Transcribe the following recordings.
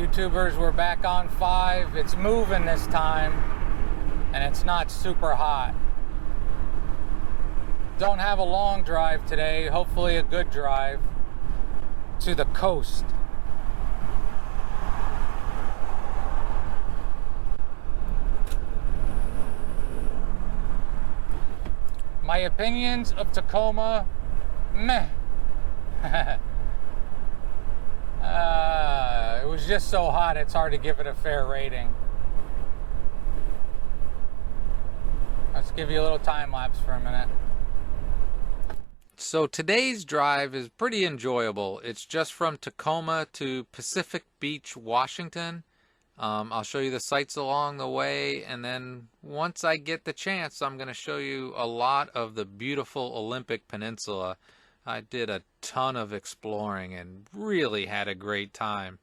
YouTubers, we're back on 5. It's moving this time, and it's not super hot. Don't have a long drive today, hopefully a good drive to the coast. My opinions of Tacoma, meh. It was just so hot, it's hard to give it a fair rating. Let's give you a little time lapse for a minute. So today's drive is pretty enjoyable. It's just from Tacoma to Pacific Beach, Washington. I'll show you the sights along the way, and then once I get the chance, I'm going to show you a lot of the beautiful Olympic Peninsula. I did a ton of exploring and really had a great time.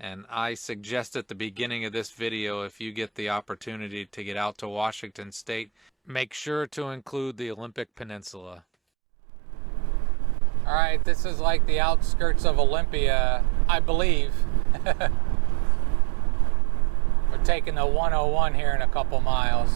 And I suggest at the beginning of this video, if you get the opportunity to get out to Washington State, make sure to include the Olympic Peninsula. All right, this is like the outskirts of Olympia, I believe. We're taking the 101 here in a couple miles.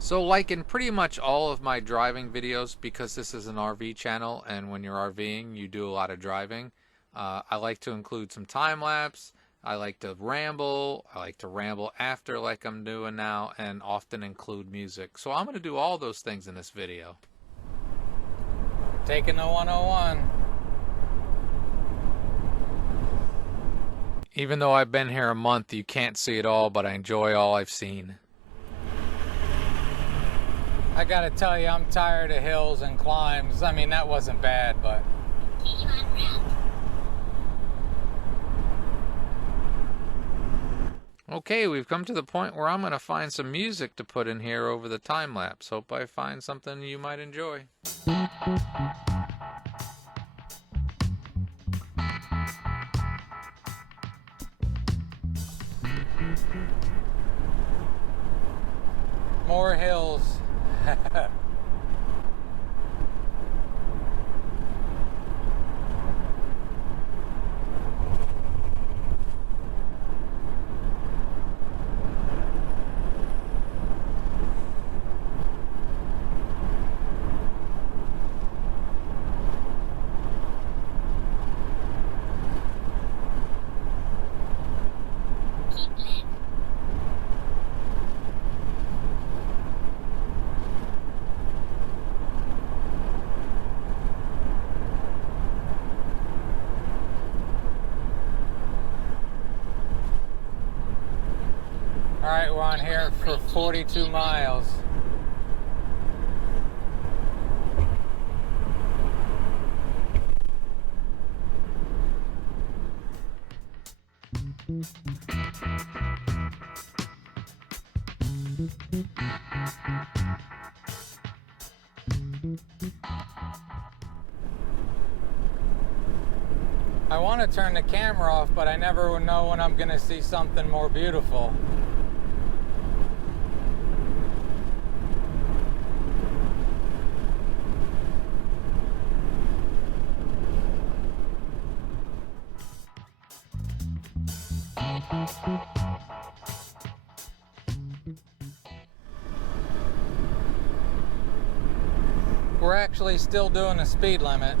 So like in pretty much all of my driving videos, because this is an RV channel and when you're RVing you do a lot of driving, I like to include some time lapse, I like to ramble, I like to ramble after like I'm doing now, and often include music. So I'm going to do all those things in this video. Taking the 101. Even though I've been here a month, you can't see it all, but I enjoy all I've seen. I gotta tell you, I'm tired of hills and climbs. I mean, that wasn't bad, but... Okay, we've come to the point where I'm gonna find some music to put in here over the time lapse. Hope I find something you might enjoy. More hills. All right, we're on here for 42 miles. I want to turn the camera off, but I never know when I'm going to see something more beautiful. We're actually still doing the speed limit.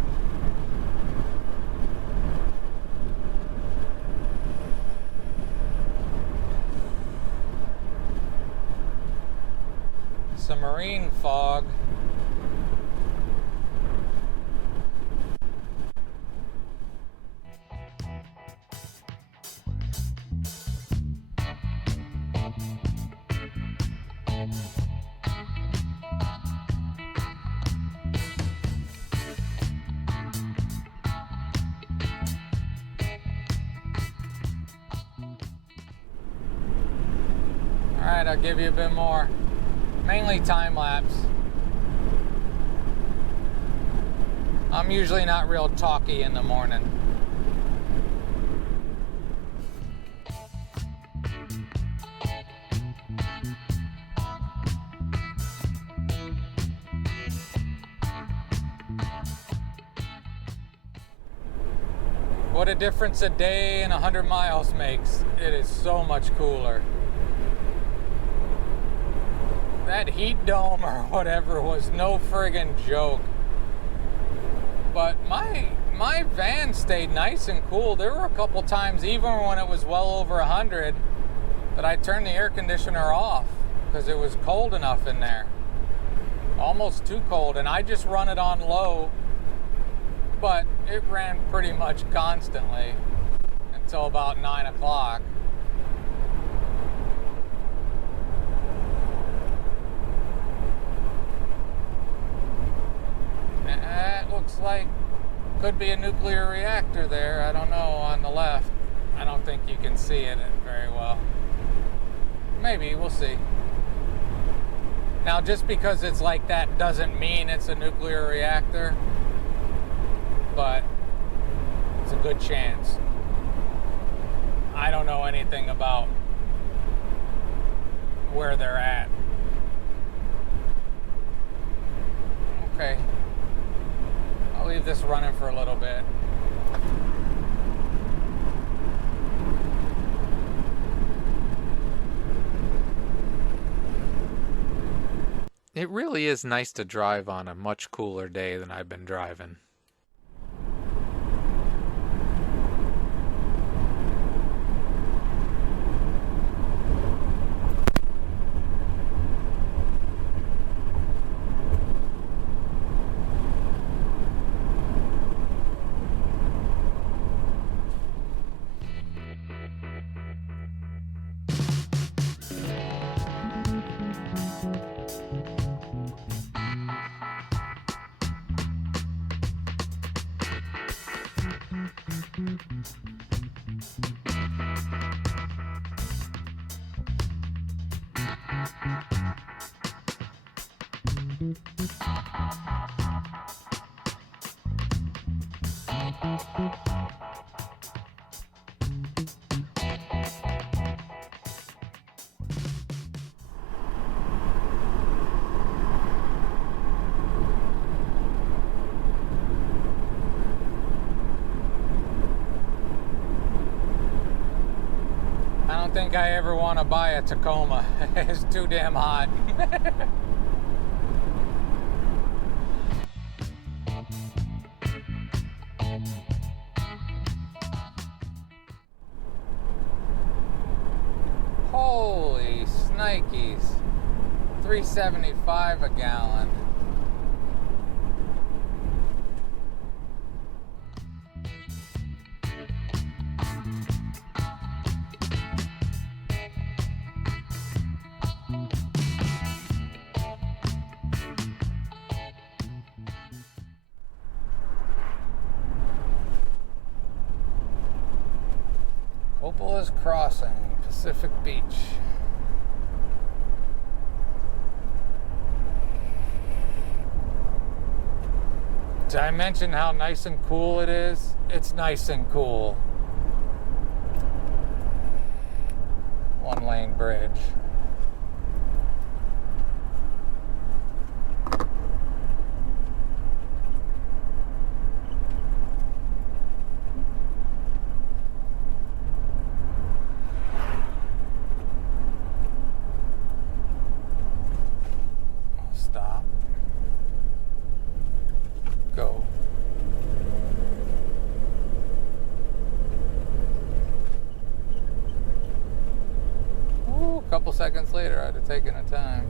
Some marine fog. Alright, I'll give you a bit more. Mainly time lapse. I'm usually not real talky in the morning. What a difference a day and 100 miles makes. It is so much cooler. That heat dome or whatever was no friggin' joke. But my van stayed nice and cool. There were a couple times, even when it was well over 100, that I turned the air conditioner off because it was cold enough in there. Almost too cold, and I just run it on low, but it ran pretty much constantly until about 9 o'clock. It looks like could be a nuclear reactor there. I don't know, on the left. I don't think you can see it very well. Maybe, we'll see. Now, just because it's like that doesn't mean it's a nuclear reactor, but it's a good chance. I don't know anything about where they're at. Okay. I'll leave this running for a little bit. It really is nice to drive on a much cooler day than I've been driving. I don't think I ever want to buy a Tacoma. It's too damn hot. Holy snikes. $3.75 a gallon. Coppola's Crossing, Pacific Beach. Did I mention how nice and cool it is? It's nice and cool. One-lane bridge. Stop. Go. Ooh, a couple seconds later, I'd have taken a time.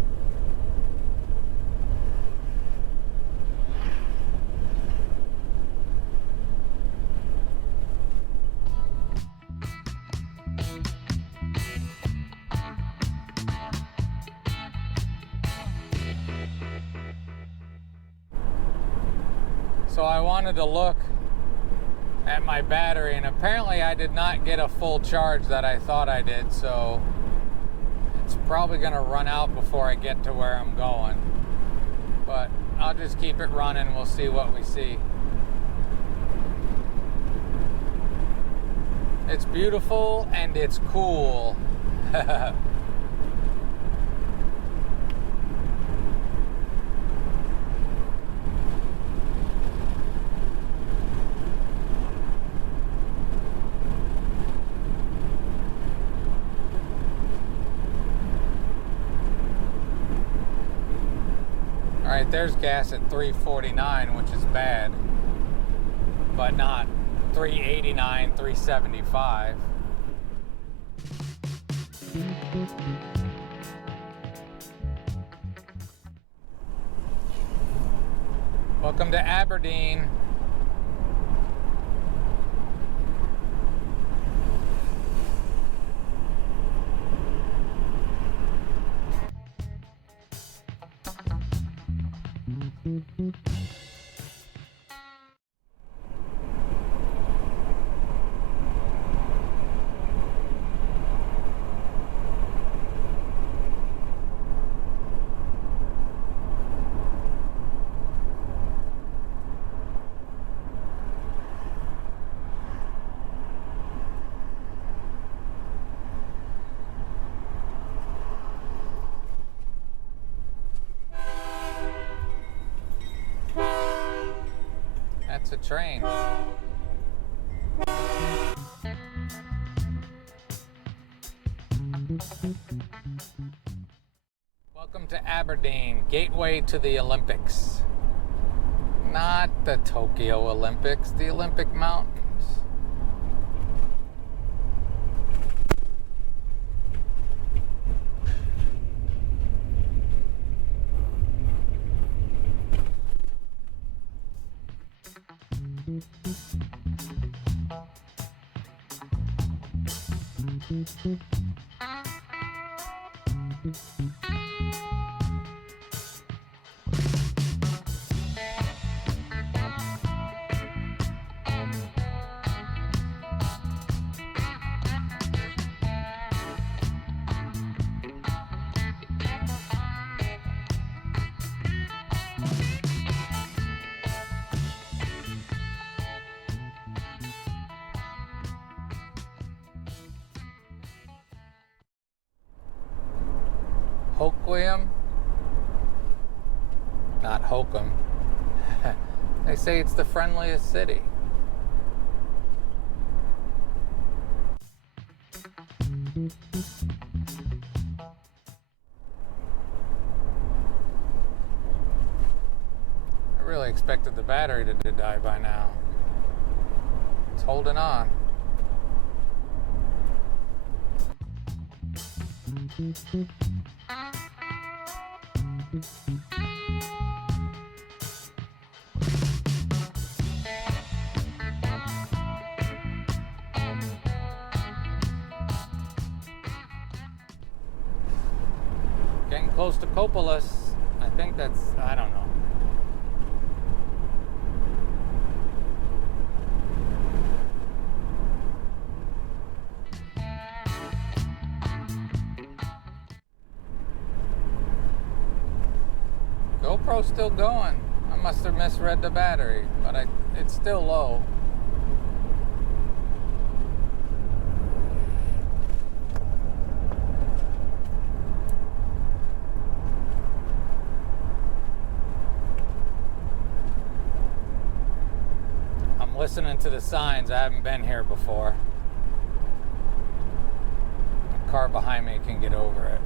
So I wanted to look at my battery, and apparently I did not get a full charge that I thought I did, so it's probably going to run out before I get to where I'm going. But I'll just keep it running and we'll see what we see. It's beautiful and it's cool. there's gas at 349, which is bad, but not 389, 375. Welcome to Aberdeen. That's a train. Welcome to Aberdeen, gateway to the Olympics. Not the Tokyo Olympics, the Olympic Mountains. Hoquiam? Not Hokum. They say it's the friendliest city. I really expected the battery to die by now. It's holding on. Getting close to Copolis. I think that's, I don't know. GoPro's still going. I must have misread the battery, but it's still low. I'm listening to the signs. I haven't been here before. The car behind me can get over it.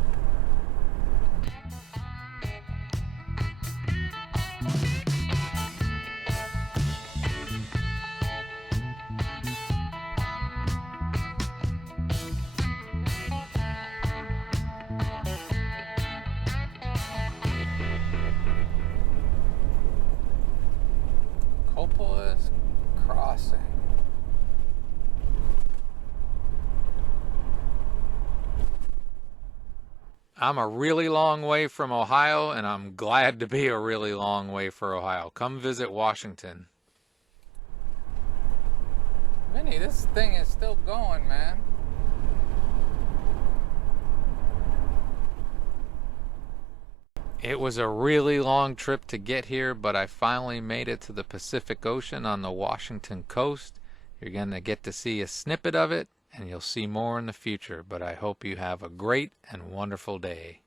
Copolis Crossing. I'm a really long way from Ohio, and I'm glad to be a really long way for Ohio. Come visit Washington. Vinny, this thing is still going, man. It was a really long trip to get here, but I finally made it to the Pacific Ocean on the Washington coast. You're going to get to see a snippet of it, and you'll see more in the future, but I hope you have a great and wonderful day.